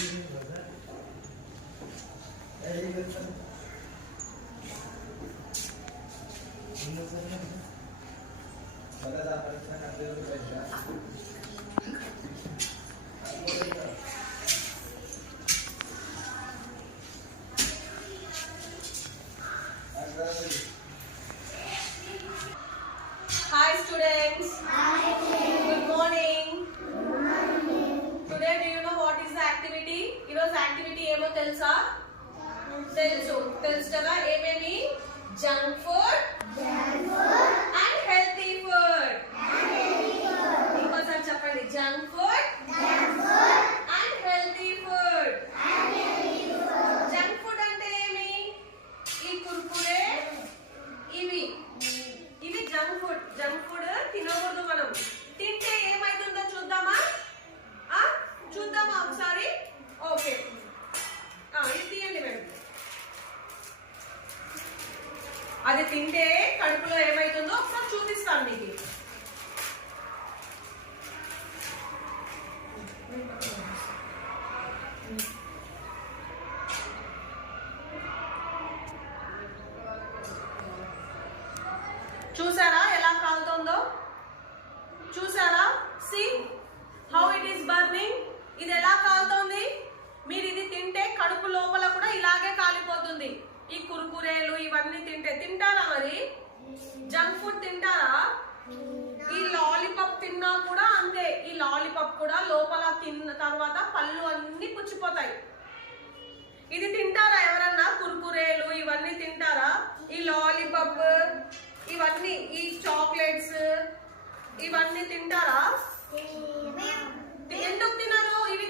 Hi students. Hi. Good morning. Good morning. Today do you know what is the activity? It was activity emo telsa? Telsu kada ememi junk food and healthy food. Inkosaరి cheppandi junk food and healthy food. Junk food ante emi? Ee kurkure ivi junk food తినకూడదు. మనం తింటే ఏమైతుందో చూద్దామా ఒకసారి. ఓకే, ఇది తీయండి మేడం. అది తింటే కడుపులో ఏమైతుందో ఒకసారి చూపిస్తాను మీకు. చూసారా ఎలా కాలుతోందో? చూసారా? See how it is burning. ఇది ఎలా కాలుతోంది? మీరు ఇది తింటే కడుపు లోపల కూడా ఇలాగే కాలిపోతుంది. ఈ కుర్కురేలు ఇవన్నీ తింటారా? మరి జంక్ ఫుడ్ తింటారా? ఈ లాలీపాప్ తిన్నా కూడా అంతే. ఈ లాలీపాప్ కూడా లోపల తిన్న తర్వాత పళ్ళు అన్ని పుచ్చిపోతాయి. ఇది తింటారా ఎవరన్నా? కుర్కురేలు ఇవన్నీ తింటారా? ఈ లాలీపాప్ ఇవన్నీ, ఈ చాక్లెట్స్ ఇవన్నీ తింటారా? ఎందుకు తినరు? ఇవి